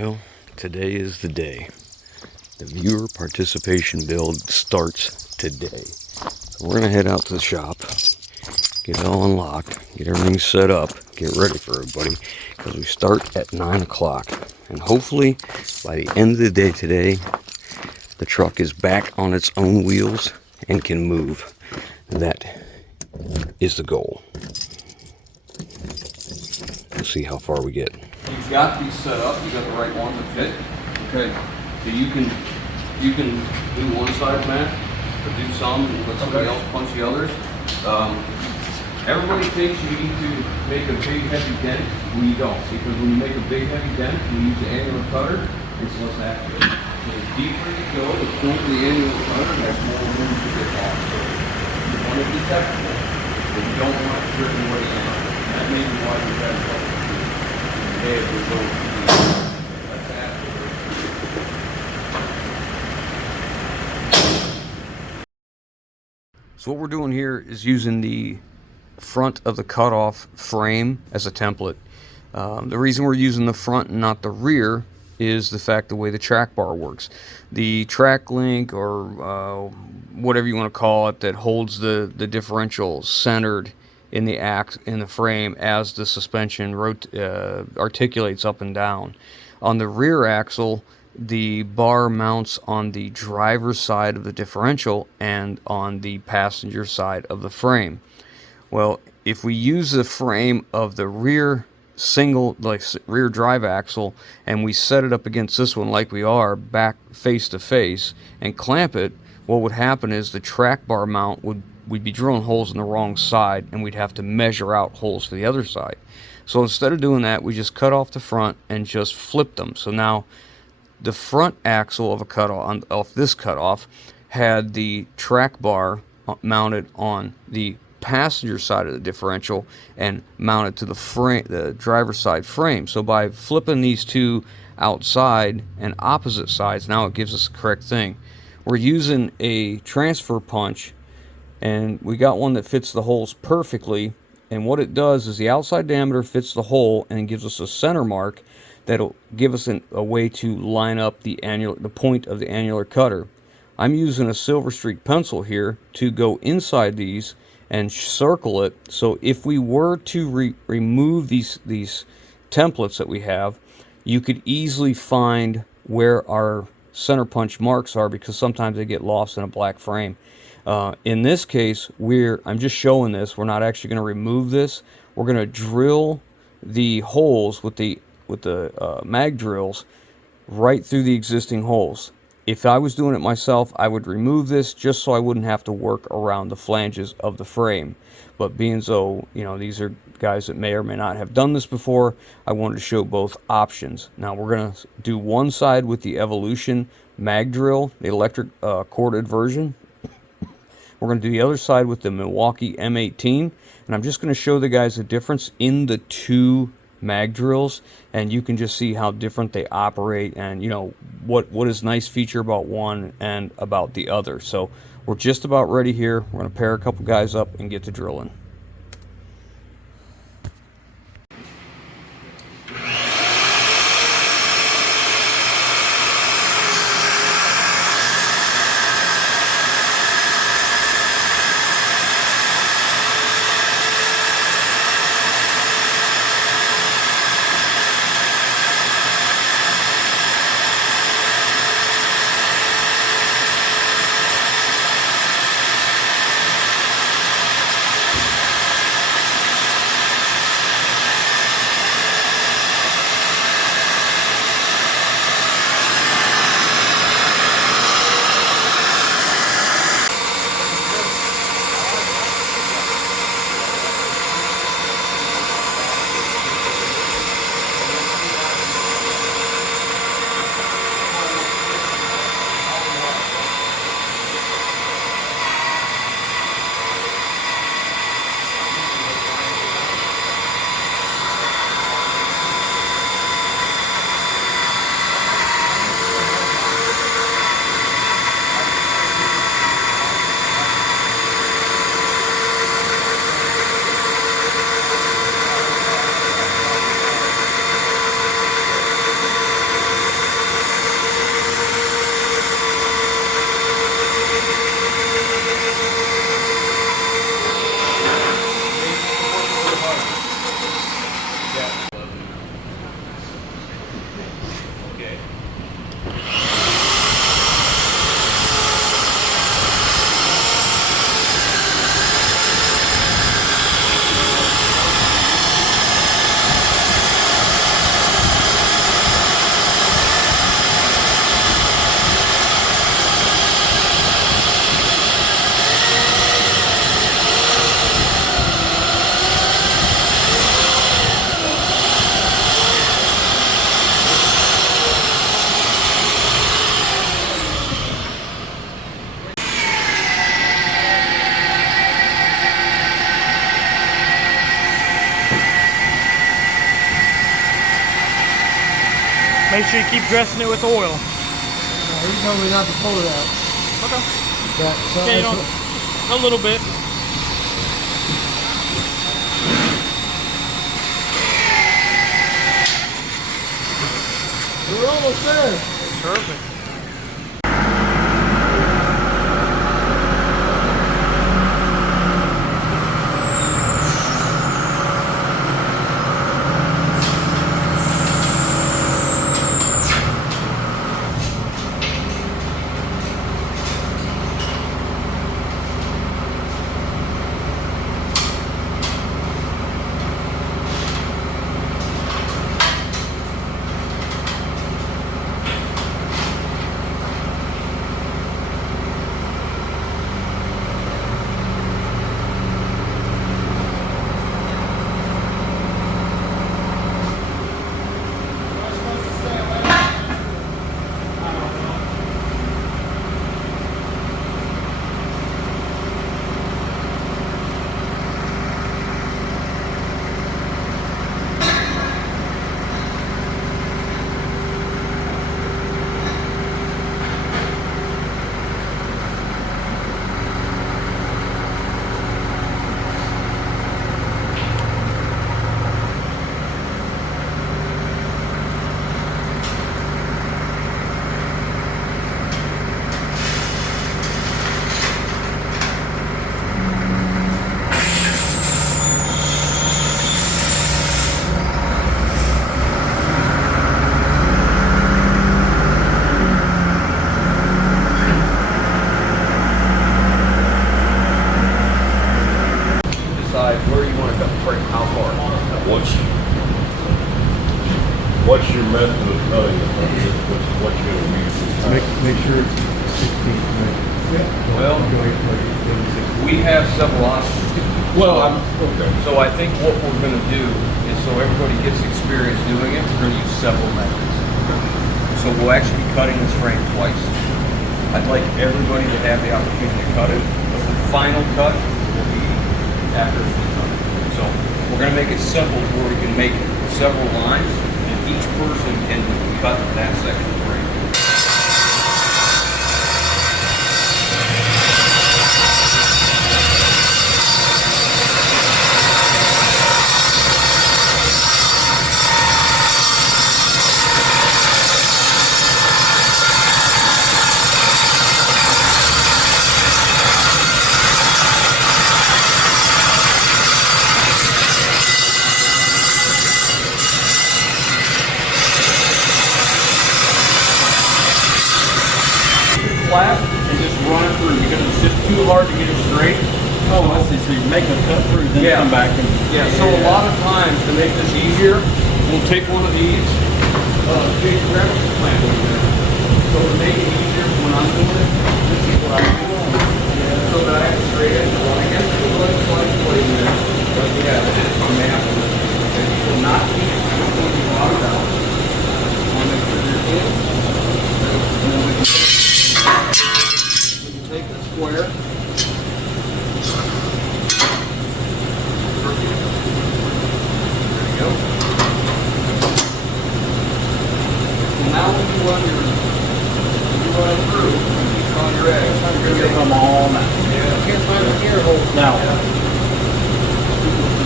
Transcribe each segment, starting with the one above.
Well, today is the day. The viewer participation build starts today. So we're going to head out to the shop, get it all unlocked, get everything set up, get ready for everybody, because we start at 9 o'clock. And hopefully, by the end of the day today, the truck is back on its own wheels and can move. That is the goal. We'll see how far we get. You've got these set up, you got the right ones that fit. Okay. So you can do one side, Matt, or do some and let somebody else punch the others. Everybody thinks you need to make a big heavy dent when you don't, because when you make a big heavy dent, you use the annular cutter, it's less accurate. So the deeper you go, the point of the annular cutter has more room to get off. So you want to be technical, but you don't want to trip your way in. That may be why you've had trouble. That's accurate. So what we're doing here is using the front of the cutoff frame as a template. The reason we're using the front and not the rear is the fact the way the track bar works. The track link, or whatever you want to call it, that holds the differential centered in the frame as the suspension articulates up and down. On the rear axle, the bar mounts on the driver's side of the differential and on the passenger side of the frame. Well, if we use the frame of the rear rear drive axle and we set it up against this one like we are, back face to face, and clamp it, what would happen is the track bar mount we'd be drilling holes in the wrong side, and we'd have to measure out holes for the other side. So instead of doing that, we just cut off the front and just flip them. So now the front axle of a cutoff, of this cutoff, had the track bar mounted on the passenger side of the differential and mounted to the frame, the driver's side frame. So by flipping these two outside and opposite sides, now it gives us the correct thing. We're using a transfer punch, and we got one that fits the holes perfectly. And what it does is the outside diameter fits the hole and gives us a center mark that'll give us a way to line up the point of the annular cutter. I'm using a silver streak pencil here to go inside these and circle it, so if we were to remove these templates that we have, you could easily find where our center punch marks are, because sometimes they get lost in a black frame. In this case, I'm just showing this. We're not actually going to remove this. We're going to drill the holes with the mag drills right through the existing holes. If I was doing it myself, I would remove this just so I wouldn't have to work around the flanges of the frame. But being so, these are guys that may or may not have done this before, I wanted to show both options. Now we're going to do one side with the Evolution mag drill, the electric corded version. We're going to do the other side with the Milwaukee M18, and I'm just going to show the guys the difference in the two mag drills, and you can just see how different they operate, and what is nice feature about one and about the other. So we're just about ready here. We're going to pair a couple guys up and get to drilling. Make sure you keep dressing it with oil. He told me not to pull it out. Okay. So Okay, you don't, a little bit. we're almost there. Perfect. Where you want to cut the frame, how far? What's your method of cutting it? What you're going to use? Make sure it's 16. Well, we have several options. Okay. So I think what we're going to do is, so everybody gets experience doing it, we're going to use several methods. So we'll actually be cutting this frame twice. I'd like everybody to have the opportunity to cut it, but the final cut will be after it's done. So we're going to make it simple to where we can make several lines, and each person can cut that section of frame. Flat and just run it through because it's just too hard to get it straight. Oh, I see. So you make a cut through, then come back and... Yeah, so a lot of times to make this easier, we'll take one of these, big reference plant over there. So to make it easier when I'm doing it, this is what I do. So that I have straight edge. Well, I guess it's like blade there, but yeah, it is on the apple. And you will not keep it when you bottom it out. On the figure in, and then we can take the square. Go. So now when you run it through, it's on your edge. You're going to come all now. Yeah. I can't find the gear hole. Now,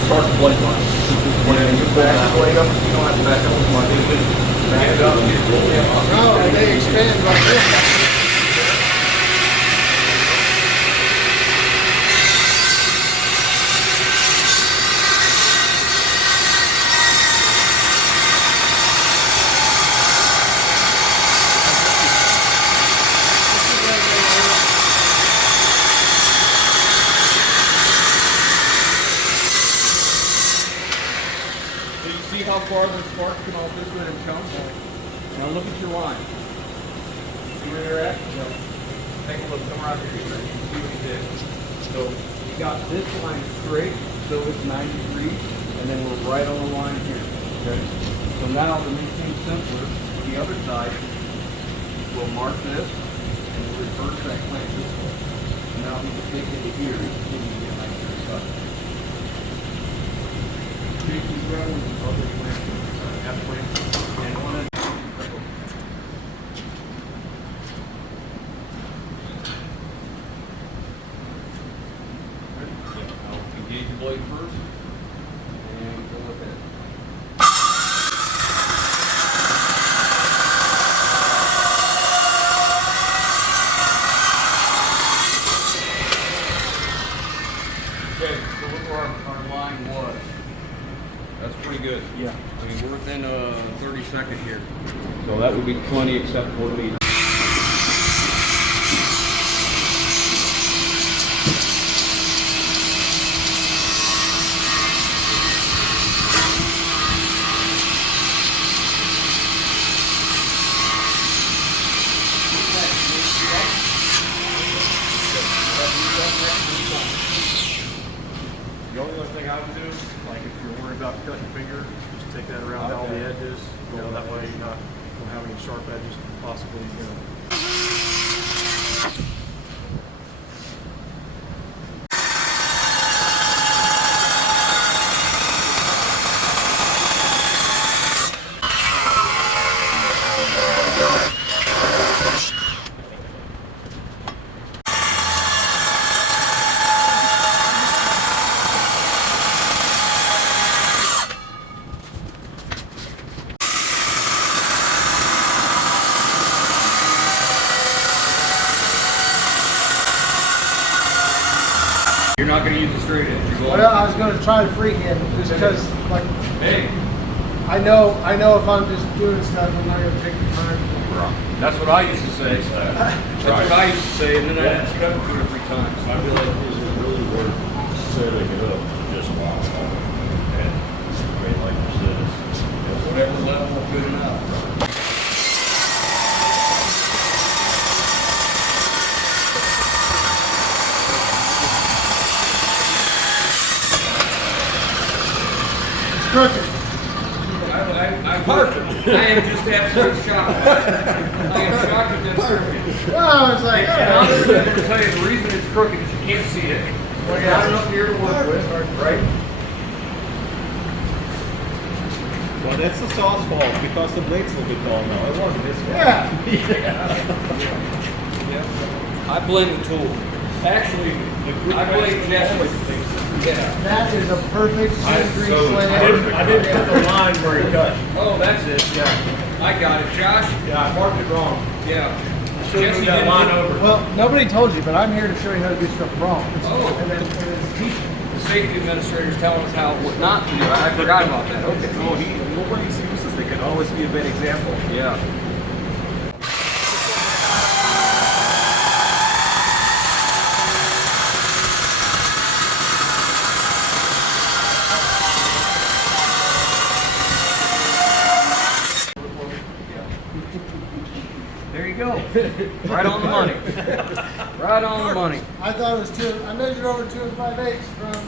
start the blade line. Yeah, you back the blade up. You don't have to back up with my dude. Back it up and get rolled up. No, they expand like this. So you see how far the spark can all this way and come? Now look at your line. See where you're at? Take a look, come around here. You can see what he did. So you got this line straight, so it's 90 degrees, and then we're right on the line here. Okay. So now to make things simpler, the other side, we'll mark this and we'll reverse that clamp this way. And now we can take it to here and get a nice cut. Take these rounds and other clamps, F clamps, and one of blade first. And go with it. Okay, so look where our line was. That's pretty good. Yeah. I mean, we're within a 30-second here. So that would be plenty acceptable to me. The only other thing I would do, like if you're worried about cutting your finger, just take that around all the edges. You know, that way you're not going to have any sharp edges, possibly, you know. You're not going to use the straight edge. You're going. Well, I was going to try to freehand just because, like, Hey, I know if I'm just doing stuff, I'm not going to take the time. that's what I used to say. That's what I used to say, and then I had to cut it 2 or 3 times. I feel like is it really worth setting it up just while and I mean, like you said, it's Whatever level, good enough. Crooked. I'm perfect. I am just absolutely shocked. I am shocked at this crooked. Well, I was like, And oh. I'm going to tell you the reason it's crooked is you can't see it. Well, There's yeah. not enough here to work with, right? Well, that's the saw's fault because the blade's a little bit dull now. It wasn't his fault. Yeah. I blame the tool. Actually, I blame Jesse. Yeah. That is a perfect century slant. I didn't put the line where he cut. Oh, that's it. Yeah. I got it. Josh? Yeah, I marked it wrong. Yeah. Should have moved that line over. Well, nobody told you, but I'm here to show you how to do stuff wrong. Oh. And then teach you. The safety administrator's telling us how what not to do. I forgot about that. Okay. No, nobody's useless. They can always be a bad example. Yeah. There you go. Right on the money. Right on the money. I thought it was I measured over 2 5/8 from the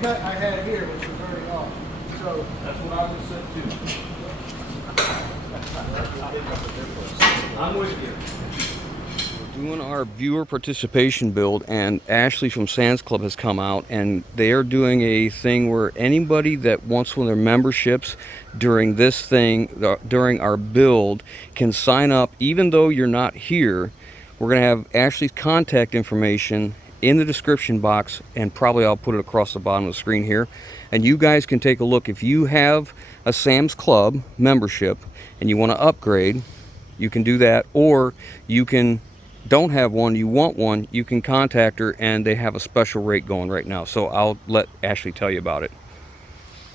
cut I had here, which was already off. So That's what I was said too. I'm with you. We're doing our viewer participation build, and Ashley from Sam's Club has come out, and they are doing a thing where anybody that wants one of their memberships during this thing, during our build, can sign up even though you're not here. We're going to have Ashley's contact information in the description box, and probably I'll put it across the bottom of the screen here. And you guys can take a look. If you have a Sam's Club membership and you want to upgrade, you can do that. Or you can don't have one, you want one, you can contact her, and they have a special rate going right now. So I'll let Ashley tell you about it.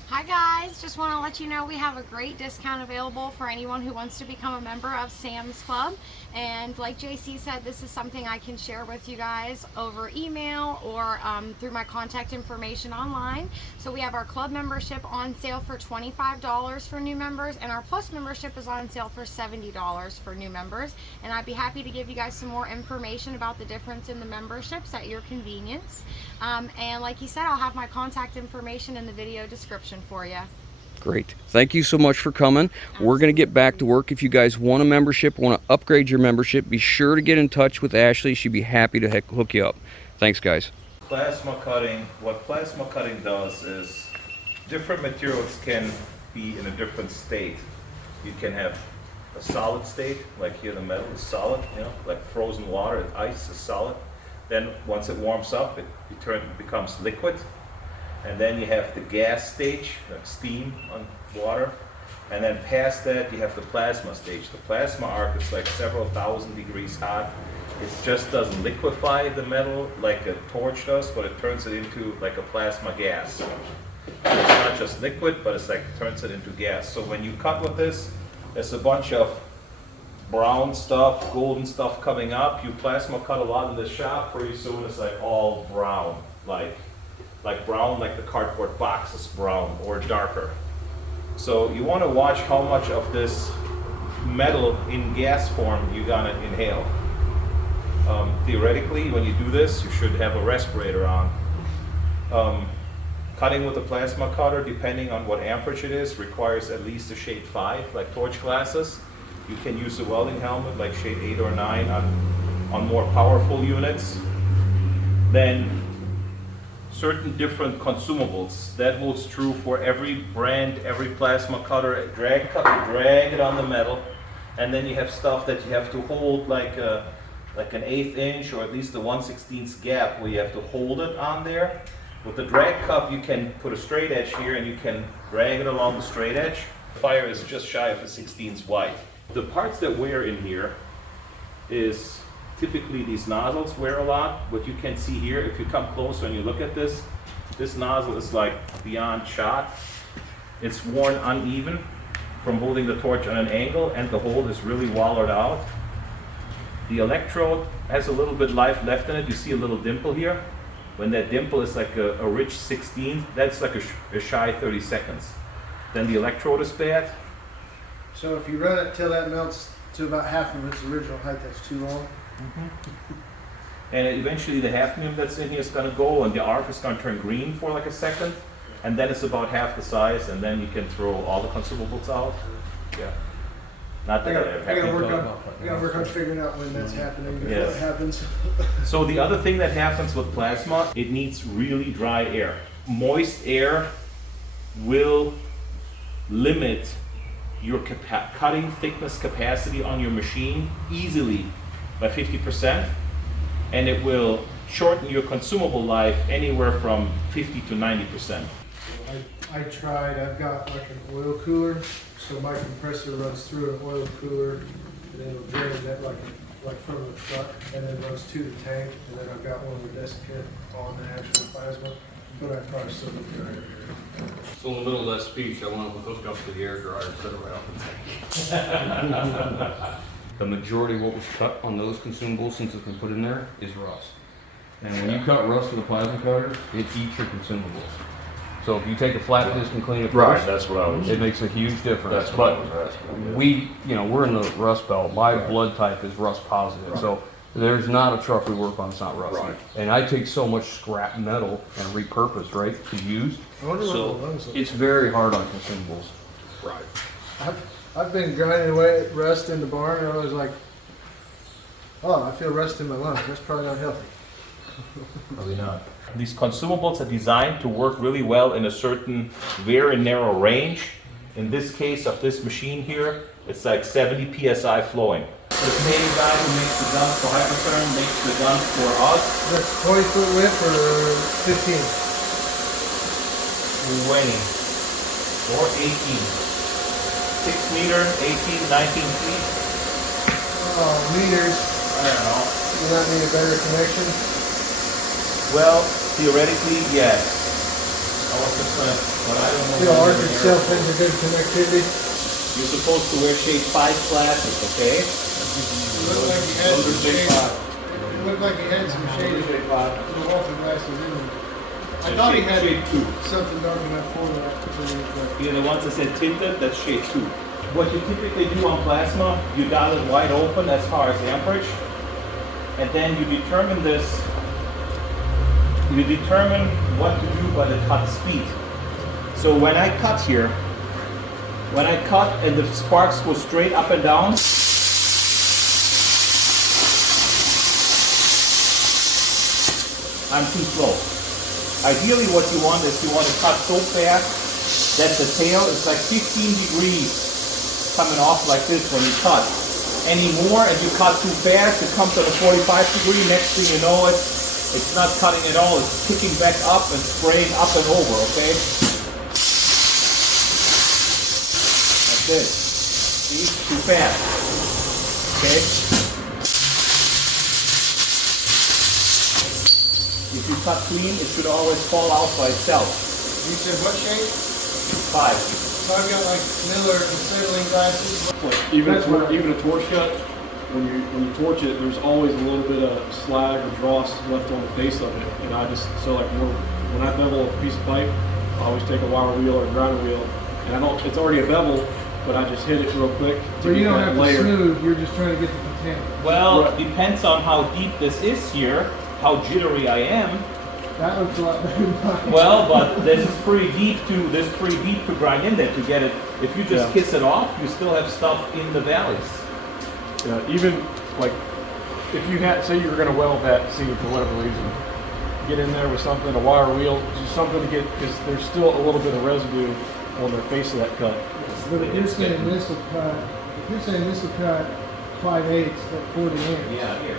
Hi guys, just want to let you know we have a great discount available for anyone who wants to become a member of Sam's Club. And like JC said, this is something I can share with you guys over email or through my contact information online. So we have our club membership on sale for $25 for new members, and our plus membership is on sale for $70 for new members. And I'd be happy to give you guys some more information about the difference in the memberships at your convenience. And like he said, I'll have my contact information in the video description for you. Great. Thank you so much for coming. We're going to get back to work. If you guys want a membership, want to upgrade your membership, be sure to get in touch with Ashley. She'd be happy to hook you up. Thanks, guys. Plasma cutting, what plasma cutting does is different materials can be in a different state. You can have a solid state, like here the metal is solid, you know, like frozen water, ice is solid. Then once it warms up, it becomes liquid. and then you have the gas stage, like steam on water, and then past that you have the plasma stage. The plasma arc is like several thousand degrees hot. It just doesn't liquefy the metal like a torch does, but it turns it into like a plasma gas. It's not just liquid, but it's like it turns it into gas. So when you cut with this, there's a bunch of brown stuff, golden stuff coming up. You plasma cut a lot in the shop, pretty soon it's like all brown, like brown, like the cardboard box is brown or darker. So you want to watch how much of this metal in gas form you're gonna inhale. Theoretically, when you do this, you should have a respirator on. Cutting with a plasma cutter, depending on what amperage it is, requires at least a shade 5, like torch glasses. You can use a welding helmet like shade 8 or 9 on more powerful units. Then certain different consumables. That holds true for every brand, every plasma cutter. Drag it on the metal, and then you have stuff that you have to hold like an 1/8 inch or at least a 1/16 gap where you have to hold it on there. With the drag cup, you can put a straight edge here and you can drag it along the straight edge. The fire is just shy of a 16th wide. The parts that wear in here is typically these nozzles wear a lot. What you can see here, if you come closer and you look at this nozzle is like beyond shot. It's worn uneven from holding the torch on an angle, and the hole is really wallowed out. The electrode has a little bit life left in it. You see a little dimple here. When that dimple is like a rich 16th, that's like a shy 30 seconds. Then the electrode is bad. So if you run it till that melts to about half of its original height, that's too long? And eventually the hafnium that's in here is going to go, and the arc is going to turn green for like a second, and then it's about half the size, and then you can throw all the consumables out. Yeah. Not that I gotta work on figuring out when that's happening before Yes. it happens. So the other thing that happens with plasma, it needs really dry air. Moist air will limit your cutting thickness capacity on your machine easily by 50%, and it will shorten your consumable life anywhere from 50 to 90%. I tried, I've got like an oil cooler, so my compressor runs through an oil cooler, and then it'll drain that like from the truck, and then runs to the tank, and then I've got one with a desiccant on the actual plasma, but I probably still look dryer. So in the middle of that speech, I want to hook up to the air dryer and set it right off the tank. The majority of what was cut on those consumables, since it's been put in there, is rust. And when you cut rust with a plasma cutter, it eats your consumables. So if you take a flat disc and clean it first, That's what I was. it makes a huge difference. That's what I But was asking. we're in the rust belt. My blood type is rust positive. So there's not a truck we work on that's not rusty. Right. And I take so much scrap metal and repurpose, right, to use. I wonder what So the lungs look it's very hard on consumables. Right. I've been grinding away at rust in the barn, and I was like, oh, I feel rust in my lungs. That's probably not healthy. Probably not. These consumables are designed to work really well in a certain very narrow range. In this case of this machine here, it's like 70 psi flowing. The same guy who makes the guns for Hypertherm makes the guns for us. That's 20-foot width or 15? 20 or 18. 6 meter, 18, 19 feet. Oh, meters. I don't know. You not need a better connection? Well, theoretically, yes. I was just gonna, but I don't know. The arc whether itself they're- has a good connectivity. You're supposed to wear shade 5 glasses, okay? It looked like you had some shades. It looked like he had some shades. The Walter glasses in them. I thought he had Shade 2. something dark enough for that. Yeah, the ones that said tinted, that's shade 2. What you typically do on plasma, you dial it wide open as far as amperage, and then you determine this. You determine what to do by the cut speed. So when I cut here, when I cut and the sparks go straight up and down, I'm too slow. Ideally what you want is you want to cut so fast that the tail is like 15 degrees coming off like this when you cut. Any more and you cut too fast, it comes at a 45 degree, next thing you know it, It's not cutting at all, it's kicking back up and spraying up and over, okay? That's it. See? Too fast. Okay? If you cut clean, it should always fall out by itself. You said what shape? 5. So I've got like Miller acetylene glasses. Even a torch cut, when you torch it, there's always a little bit of slag or dross left on the face of it. And I just, so like when I bevel a piece of pipe, I always take a wire wheel or a grinder wheel, and I don't, it's already a bevel, but I just hit it real quick to So you get don't that have layer. to smooth, you're just trying to get the content. Well, Right. it depends on how deep this is here, how jittery I am. That looks a lot better than mine. Well, but this is pretty deep to grind in there to get it. If you just Yeah. kiss it off, you still have stuff in the valleys. Yeah, even like if you had, say you were going to weld that seam for whatever reason, get in there with something, a wire wheel, just something to get, because there's still a little bit of residue on the face of that cut. But if you're saying this will cut, 5/8 at 40 amps. Yeah, here.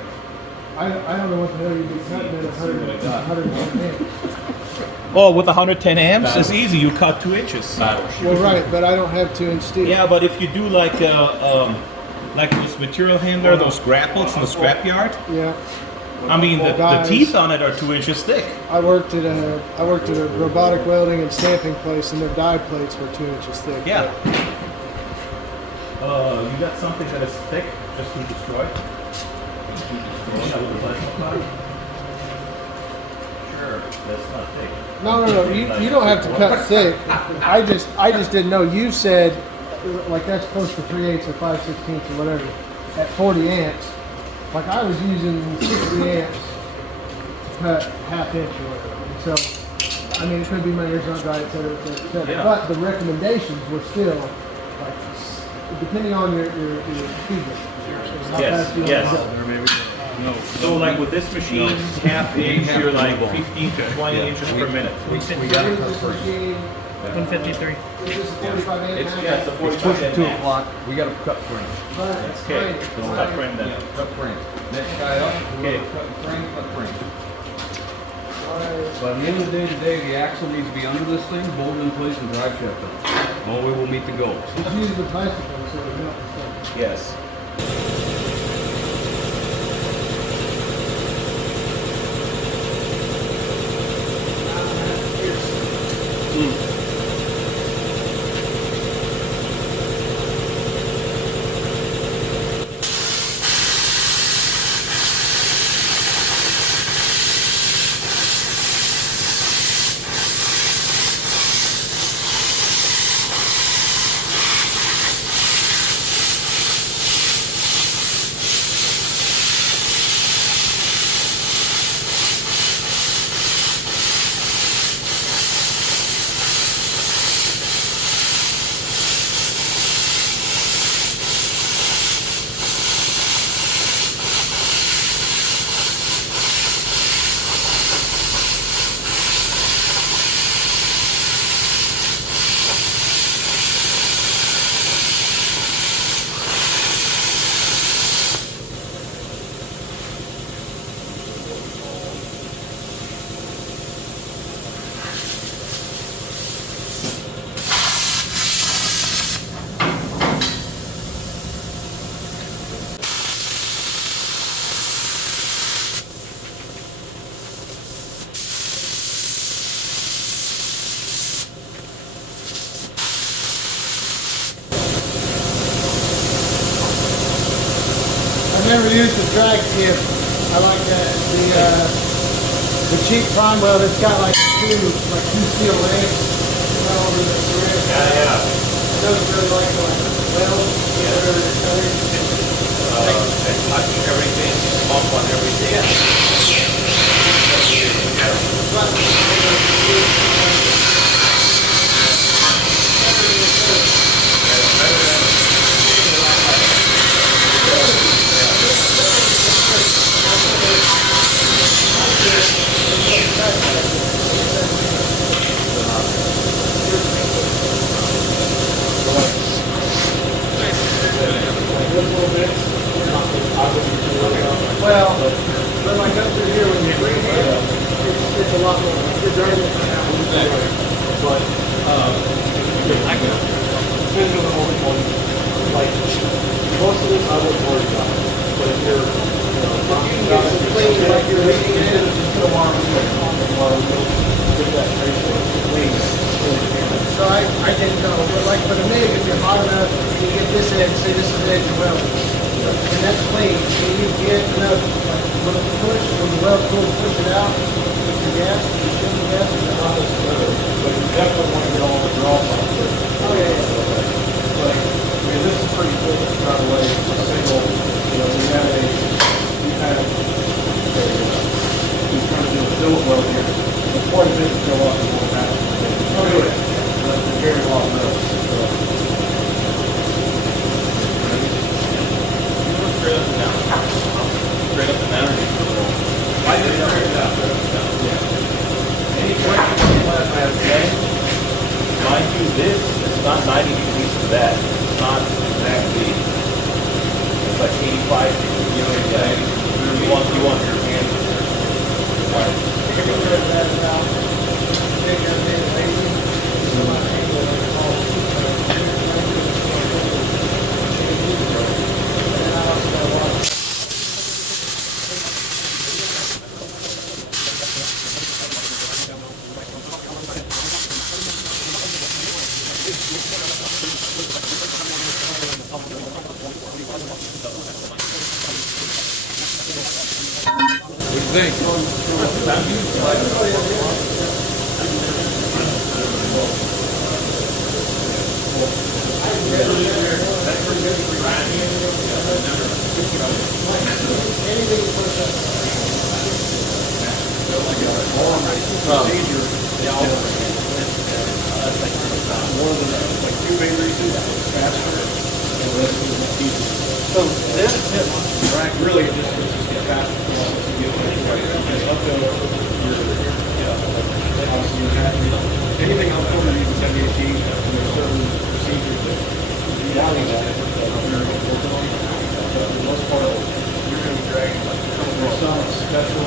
I don't know what the hell you'd be cutting at 110 amps. Oh, with 110 amps, it's easy. You cut 2 inches. Well, right, but I don't have 2-inch steel. Yeah, but if you do like this material handler, those grapples in the scrapyard, Yeah. I mean, Well, the guys, teeth on it are 2 inches thick. I worked at a robotic welding and stamping place, and their die plates were 2 inches thick. Yeah. You got something that is thick just to destroy? Sure, that's not thick. No, you don't have to cut thick. I just didn't know. You said like that's close to 3/8 or 5/16 or whatever at 40 amps. Like I was using 60 amps to cut half-inch or whatever. And so, I mean, it could be my ears not dry, et cetera, et cetera, et cetera. Yeah. But the recommendations were still like depending on your feedback. How Yes, fast you yes. want to go. So like with this machine, half inch, you're like 15 to 20 inches per minute. We got it this machine. 153. Is this a 45 amp? It's, yeah, it's a 45 Push it amp 2 max. o'clock. We got a cut frame. But it's Okay, fine. so cut frame then. Cut frame. Next guy up. Okay. Cut frame. Cut frame. Alright. By the end of the day today, the axle needs to be under this thing, bolted in place, and drive shaft up. All we will meet the goals. It's using the bicycle, so it's not the same. Yes. I've never used the drag tip. I like the cheap prime weld. It's got like two steel legs all over the thread. Yeah. I don't really like the weld. Whatever they're colored. And touch everything, bump on everything. wouldn't worry about it. But if you're, talking about it, like you're reading it, just put a wire wheel, get that ratio clean. So I didn't know, but like for the MIG, if you're hot enough, you get this edge, say this is the edge of weld, and that's clean. And you get enough, like when it push, when the weld tool push it out, with the gas, you shim the gas, and the hot is better. But you definitely want to get all the draw off there. Oh yeah. But, I mean, this is pretty cool, by the way, it's a single, we had he's trying to do a fillet weld here. It's quite a bit to go up and go back. Oh, yeah. That's a very long road. Straight up and down. Straight up and down. Why did it straight up? Yeah. Any questions on the class I have today? Mind you, this is not 90 degrees to that. It's not exactly. It's like 85 degrees. You want your hand in there. Right. You're going to get that about, take that bit lazy, so my angle is all and I also watch. So this rack really just get faster to get up to anything else over using 78G, there's certain procedures that you want to that we're working on. But for the most part, you're going to be dragging there's some special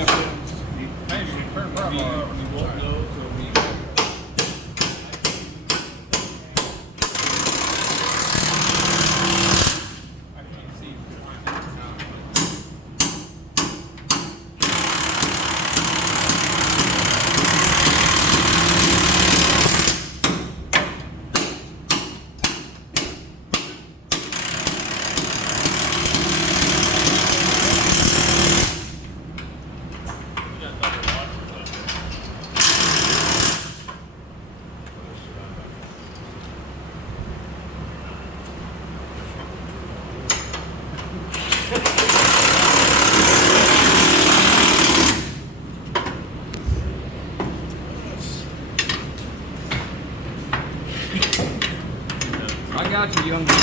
have to measure it per bar. We won't know till we. I can't see. I got you, young man.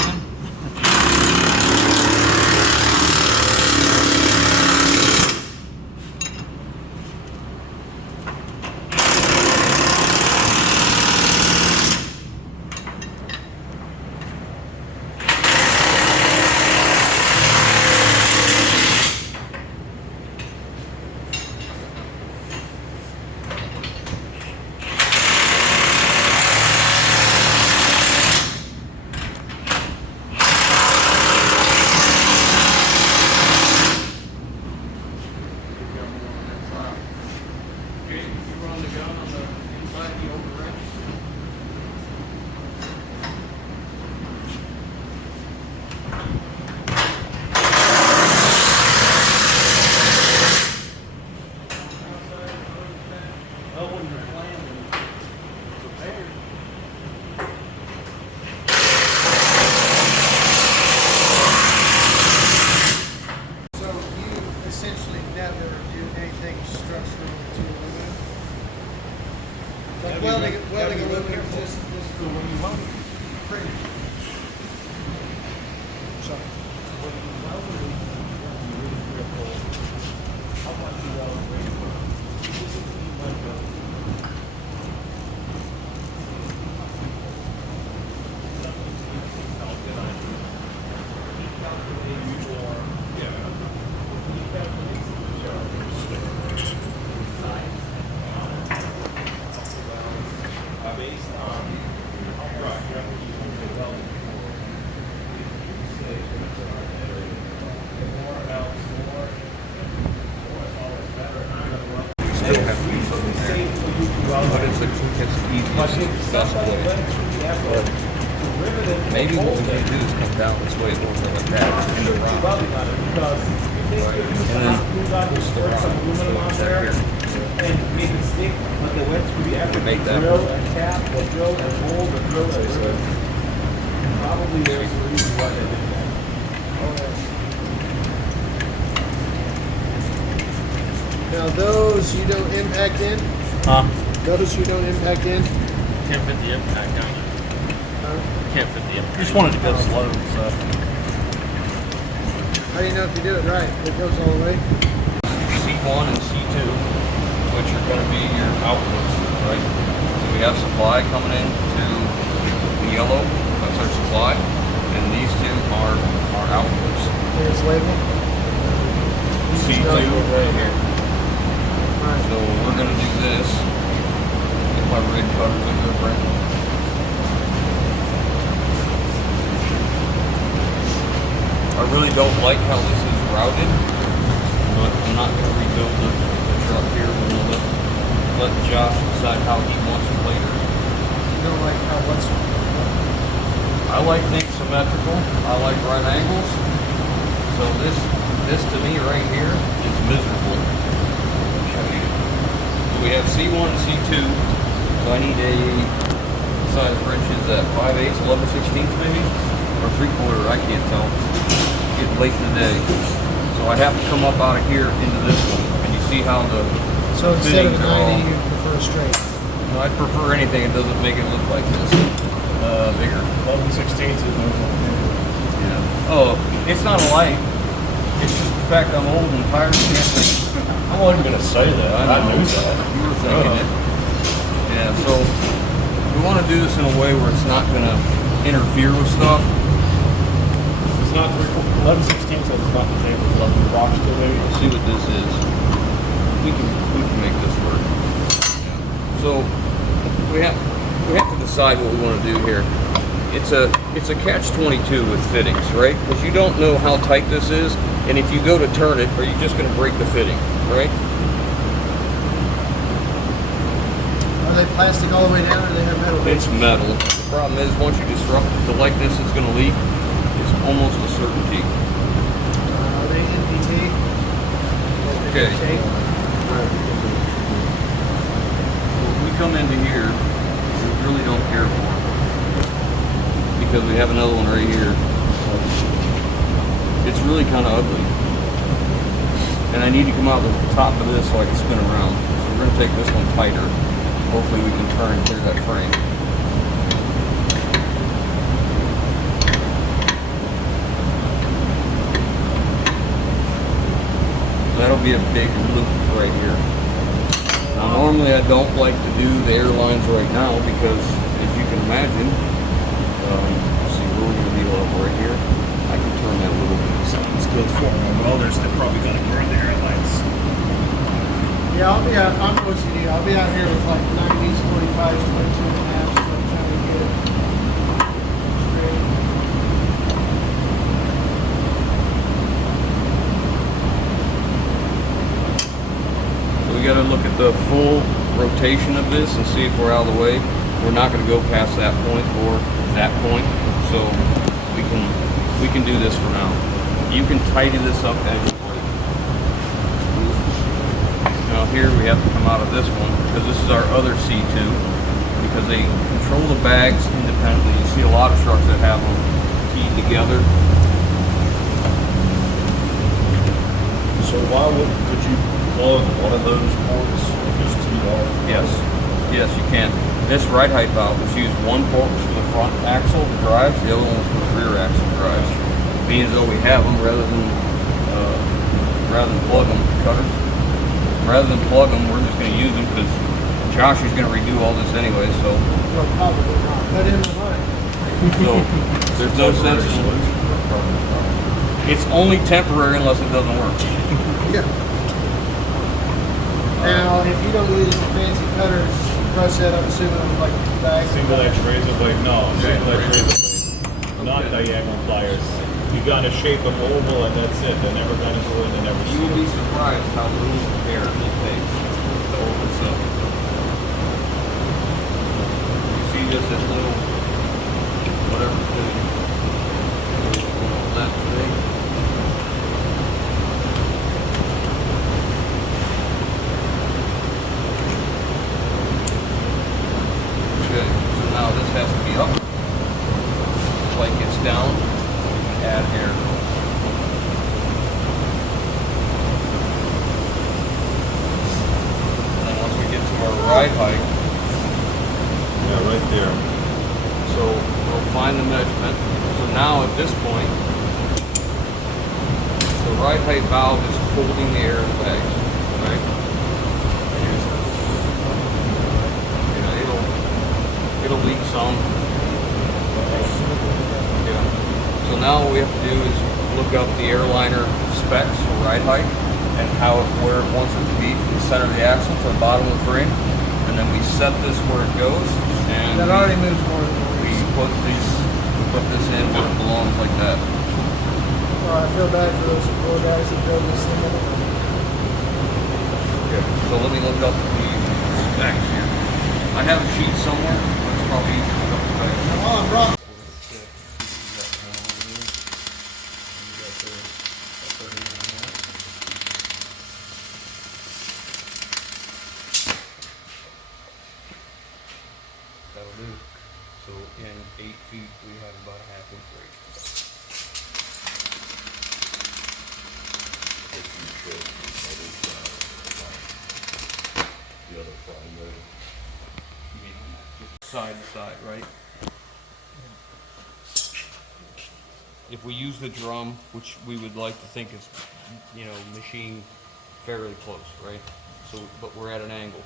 So you essentially never do anything structural to aluminum? Like welding aluminum, just So when you weld it, pretty. Sorry. when you weld it, you really critical. How much you weld it ready for? This is like Based on how much you're welding. Still have to do something there. But it's the easiest, best way. Maybe what we can do is come down this way a little bit like that, and around. And then push the round here. And make it stick, but the wet screw, you have to Make that drill work. and tap, or drill and hold, or drill and drill. Probably there's a reason why they did that. Now those you don't impact in? Huh? Those you don't impact in? Can't fit the impact, can you? Can't fit the impact. Just wanted to go slow, so. How do you know if you do it right? It goes all the way? C1 and C2, which are going to be your outputs, right? So we have supply coming in to the yellow, that's our supply, and these two are our outputs. Here's label. C2 right here. Alright. So we're going to do this. Get my rig cutters in there, Brandon. I really don't like how this is routed, but I'm not going to rebuild the truck here. We're going to let Josh decide how he wants it later. You don't like how what's I like things symmetrical. I like right angles. So this to me right here is miserable. So we have C1 and C2. So I need a size wrenches at 5/8, 11/16 maybe, or 3/4. I can't tell. It's getting late in the day, so I have to come up out of here into this one. And you see how the So instead of fittings are 90, all- you prefer straight? No, I'd prefer anything that doesn't make it look like this. Bigger. 11/16 is Yeah. Oh, it's not a light. It's just the fact I'm old and tired and can't think. I wasn't gonna say that. I know. knew that. You were thinking it. Yeah, so we want to do this in a way where it's not going to interfere with stuff. It's not 11/16 says it's not the table. It's 11 rocks still maybe. Let's see what this is. decide what we want to do here. It's a catch-22 with fittings, right? Because you don't know how tight this is, and if you go to turn it, are you just going to break the fitting, right? Are they plastic all the way down, or they have metal? It's metal. The problem is, once you disrupt the like this, it's going to leak. It's almost a certainty. Are they NPT? Okay. Well, if we come into here, we really don't care for it, because we have another one right here. It's really kind of ugly, and I need to come out the top of this so I can spin around. So we're going to take this one tighter. Hopefully we can turn and clear that frame. That'll be a big loop right here. Now normally I don't like to do the airlines right now because, as you can imagine, let's see, where we're going to be level right here. I can turn that a little bit. Sounds good for my welders. They're probably going to burn the airlines. Yeah, I'll be out. I'm OCD. I'll be out here with like 90s, 45s, 22 and a half. So I'm trying to get it straight. So we got to look at the full rotation of this and see if we're out of the way. We're not going to go past that point or that point, so we can do this for now. You can tidy this up as you like. Now here we have to come out of this one because this is our other C2, because they control the bags independently. You see a lot of trucks that have them keyed together. So why could you plug one of those ports and just tee off? Yes, yes, you can. This ride height valve was used. One port was for the front axle drives, the other one was for the rear axle drives. Being as though we have them, rather than plug them, cutters. Rather than plug them, we're just going to use them because Josh is going to redo all this anyway. So, Well, probably not. But in my mind. so there's no sense in it. It's only temporary unless it doesn't work. Yeah. Now, if you don't use the fancy cutters, press that, I'm assuming like bags. Single edge razor blade, no. Single edge razor blade. Not Okay. diagonal pliers. You gotta shape them oval and that's it. They're never gonna go in and never You will be seal. surprised how little air it takes to hold this up. You see just this little, whatever thing, that thing. Okay, so now this has to be up, like it's down, add air. Ride height. Yeah, right there. So we'll find the measurement. So now at this point, the ride height valve is holding the air in the bags, right? Yeah, it'll leak some. Yeah. So now what we have to do is look up the airliner specs for ride height and where it wants it to be from the center of the axle to the bottom of the frame. And then we set this where it goes, and That already moves more than we put this in where it belongs, like that. Well, I feel bad for those poor guys that build this thing. Okay. So let me look up the specs here. I have a sheet somewhere. It's probably easy to look up the specs. Well, I'm wrong. That'll do. So in 8 feet, we have about a 1/2 inch break. The other primary. Just side to side, right? If we use the drum, which we would like to think is, machined fairly close, right? So, but we're at an angle,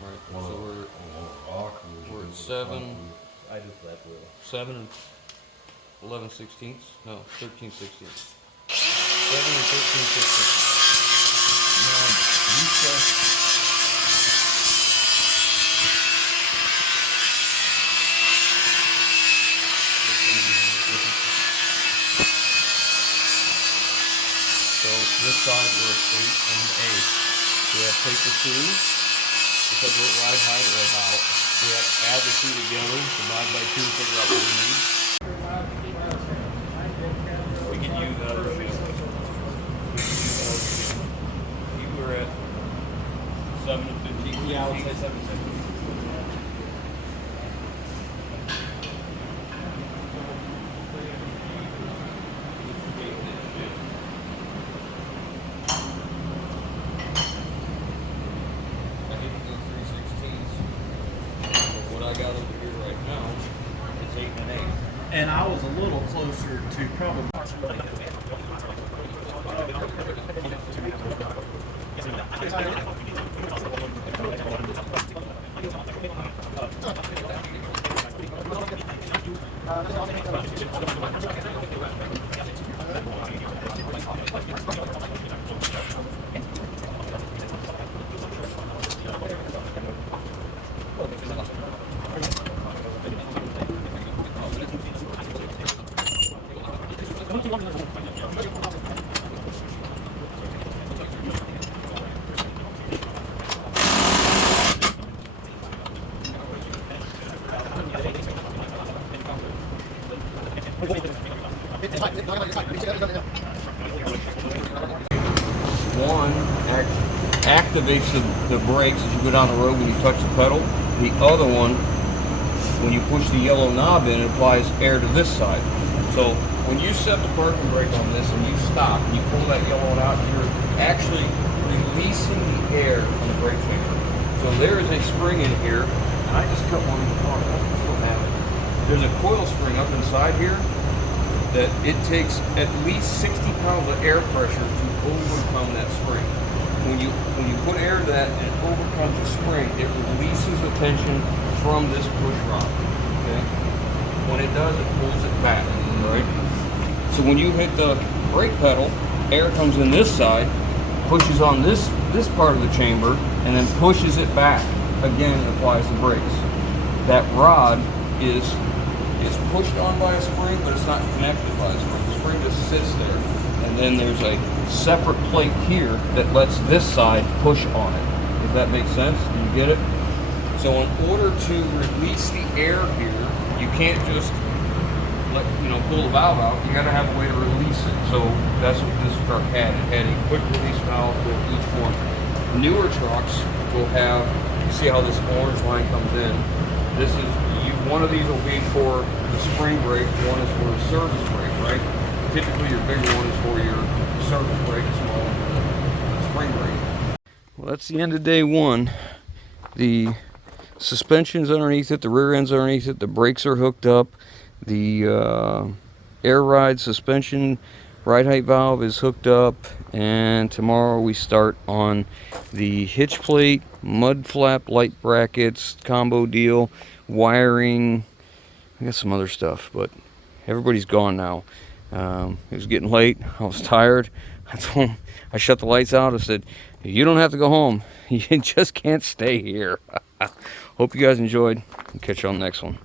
right? So we're at 7. I just left with 7 and 11/16. No, 13/16. 7 and 13/16. side were 8 and 8. We have to take the 2, because we're at ride height or about. We have to add the 2 together, divide by 2, figure out what we need. We can use other sheets. You were at 7 and 15. Yeah, I would say 750. I got over here right now is 8 and 8. And I was a little closer to probably. One activates the brakes as you go down the road when you touch the pedal. The other one, when you push the yellow knob in, it applies air to this side. So when you set the parking brake on this and you stop and you pull that yellow one out, you're actually releasing the air from the brake chamber. So there is a spring in here, and I just cut one in the car. I still have it. There's a coil spring up inside here that it takes at least 60 pounds of air pressure to overcome that spring. When you put air to that and it overcomes the spring, it releases the tension from this push rod. Okay? When it does, it pulls it back. Right? So when you hit the brake pedal, air comes in this side, pushes on this part of the chamber, and then pushes it back. Again, it applies the brakes. That rod is pushed on by a spring, but it's not connected by a spring. The spring just sits there. And then there's a separate plate here that lets this side push on it. Does that make sense? Do you get it? So in order to release the air here, you can't just pull the valve out. You got to have a way to release it. So that's what this truck had. It had a quick release valve for each one. Newer trucks will have, you see how this orange line comes in. One of these will be for the spring brake, one is for the service brake, right? Typically your bigger one is for your service brake, the small one for the spring brake. Well, that's the end of day one. The suspension's underneath it, the rear end's underneath it, the brakes are hooked up, the air ride suspension ride height valve is hooked up, and tomorrow we start on the hitch plate, mud flap, light brackets, combo deal, wiring. I got some other stuff, but everybody's gone now. It was getting late. I was tired. I shut the lights out. I said, you don't have to go home. You just can't stay here. Hope you guys enjoyed. I'll catch you on the next one.